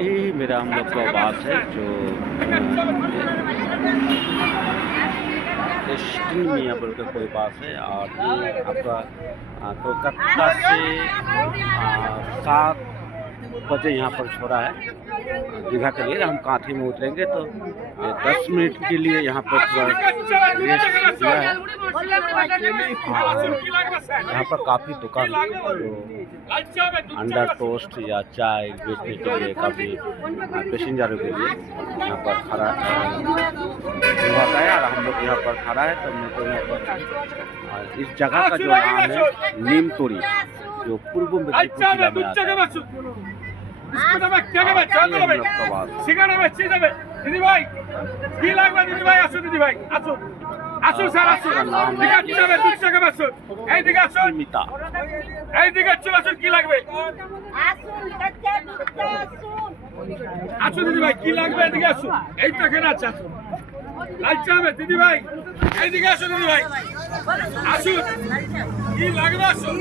यही मेरा हम लोग का आवास है जो डेस्टिनी मियाँ बोल के कोई बात है। और ये आपका कोलकाता से 7 बजे यहाँ पर छोड़ा है दीघा के लिए। हम कांठी में उतरेंगे तो 10 मिनट के लिए यहाँ पर रेस्ट दिया है। यहाँ पर काफ़ी दुकान जो अंडा टोस्ट या चाय बेचने के लिए काफ़ी पैसेंजरों के लिए यहाँ पर खड़ा होता है। और हम लोग यहाँ पर खड़ा है तो मैं तो यहाँ पर इस जगह का जो नाम है नीम तोड़ी, जो पूर्व मेदिनीपुर जिला में आता है। দিদি ভাই এইদিকে আসুন, দিদি ভাই আসুন, কি লাগবে আসুন।